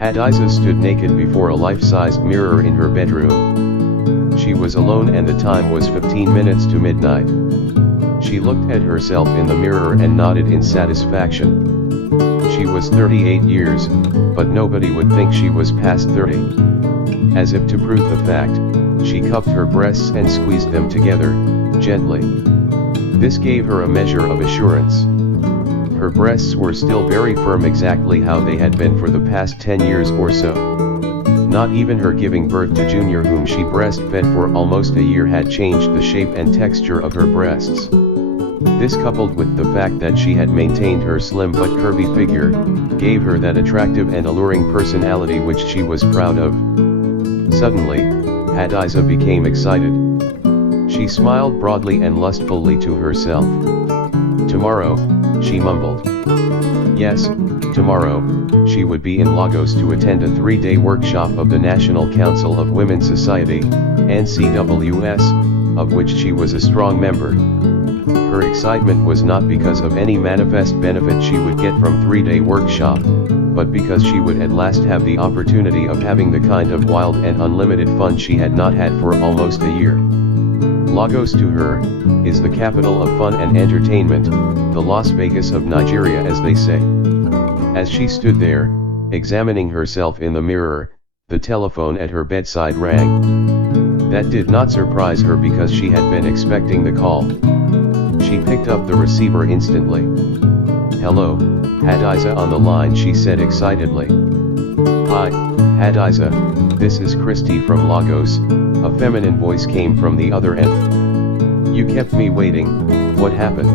Hadiza stood naked before a life-sized mirror in her bedroom. She was alone and the time was 15 minutes to midnight. She looked at herself in the mirror and nodded in satisfaction. She was 38 years, but nobody would think she was past 30. As if to prove the fact, she cupped her breasts and squeezed them together, gently. This gave her a measure of assurance. Her breasts were still very firm, exactly how they had been for the past 10 years or so. Not even her giving birth to Junior, whom she breastfed for almost a year, had changed the shape and texture of her breasts. This, coupled with the fact that she had maintained her slim but curvy figure, gave her that attractive and alluring personality which she was proud of. Suddenly, Hadiza became excited. She smiled broadly and lustfully to herself. Tomorrow, she mumbled. Yes, tomorrow, she would be in Lagos to attend a 3-day workshop of the National Council of Women's Society, NCWS, of which she was a strong member. Her excitement was not because of any manifest benefit she would get from 3-day workshop, but because she would at last have the opportunity of having the kind of wild and unlimited fun she had not had for almost a year. Lagos, to her, is the capital of fun and entertainment, the Las Vegas of Nigeria, as they say. As she stood there, examining herself in the mirror, the telephone at her bedside rang. That did not surprise her because she had been expecting the call. She picked up the receiver instantly. "Hello, Hadiza on the line," she said excitedly. "Hi, Hadiza, this is Christy from Lagos," a feminine voice came from the other end. "You kept me waiting, what happened?"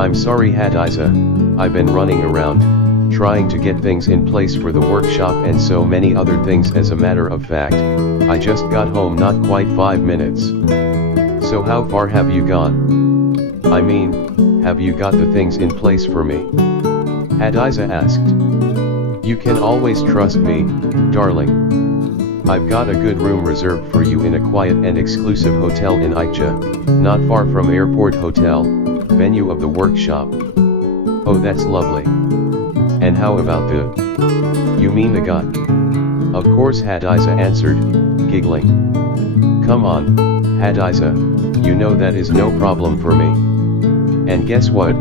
"I'm sorry, Hadiza, I've been running around, trying to get things in place for the workshop and so many other things. As a matter of fact, I just got home not quite 5 minutes. So how far have you gone? I mean, have you got the things in place for me?" Hadiza asked. "You can always trust me, darling. I've got a good room reserved for you in a quiet and exclusive hotel in Ikja, not far from Airport Hotel, venue of the workshop." "Oh, that's lovely. And how about the... You mean the guy?" "Of course," Hadiza answered, giggling. "Come on, Hadiza, you know that is no problem for me. And guess what,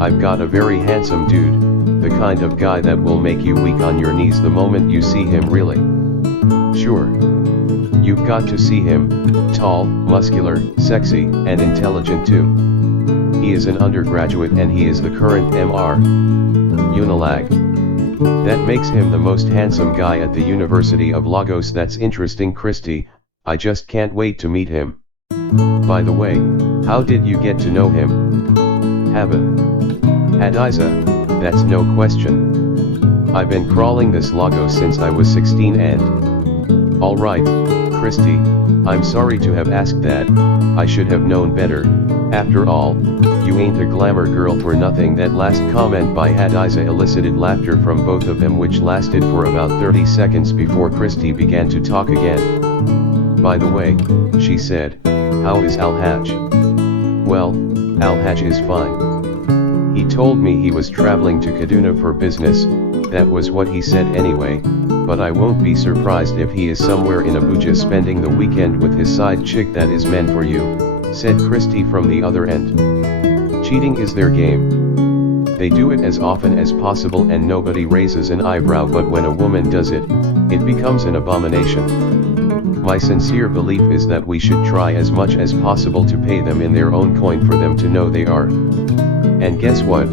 I've got a very handsome dude, the kind of guy that will make you weak on your knees the moment you see him, really." "Sure. You've got to see him, tall, muscular, sexy, and intelligent too. He is an undergraduate and he is the current MR. Unilag. That makes him the most handsome guy at the University of Lagos." "That's interesting, Christy, I just can't wait to meet him. By the way, how did you get to know him?" Hadiza, that's no question. I've been crawling this Lagos since I was 16 and... Alright, Christy, I'm sorry to have asked that, I should have known better. After all, you ain't a glamour girl for nothing." That last comment by Hadiza elicited laughter from both of them, which lasted for about 30 seconds before Christy began to talk again. "By the way," she said, "how is Al-Hajj?" "Well, Al-Hajj is fine. He told me he was traveling to Kaduna for business, that was what he said anyway, but I won't be surprised if he is somewhere in Abuja spending the weekend with his side chick that is meant for you," said Christy from the other end. "Cheating is their game. They do it as often as possible and nobody raises an eyebrow, but when a woman does it, it becomes an abomination. My sincere belief is that we should try as much as possible to pay them in their own coin for them to know they are." "And guess what?"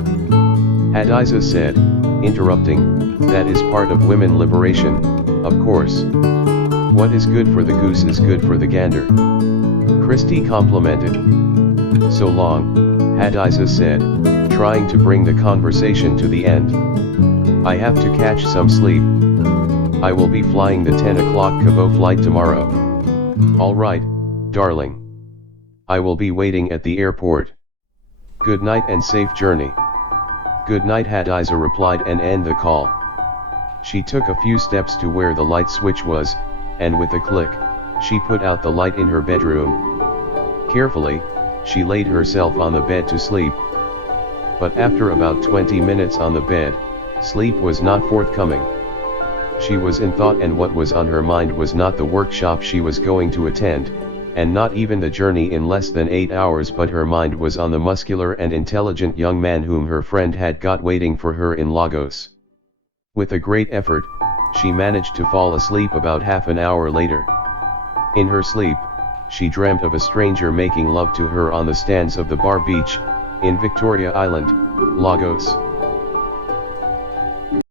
Hadiza said, interrupting, "that is part of women liberation, of course. What is good for the goose is good for the gander." Christy complimented. "So long," Hadiza said, trying to bring the conversation to the end. "I have to catch some sleep. I will be flying the 10 o'clock Cabo flight tomorrow." "Alright, darling. I will be waiting at the airport. Good night and safe journey." "Good night," Hadiza replied and ended the call. She took a few steps to where the light switch was, and with a click, she put out the light in her bedroom. Carefully, she laid herself on the bed to sleep. But after about 20 minutes on the bed, sleep was not forthcoming. She was in thought, and what was on her mind was not the workshop she was going to attend, and not even the journey in less than 8 hours, but her mind was on the muscular and intelligent young man whom her friend had got waiting for her in Lagos. With a great effort, she managed to fall asleep about half an hour later. In her sleep, she dreamt of a stranger making love to her on the sands of the Bar Beach, in Victoria Island, Lagos.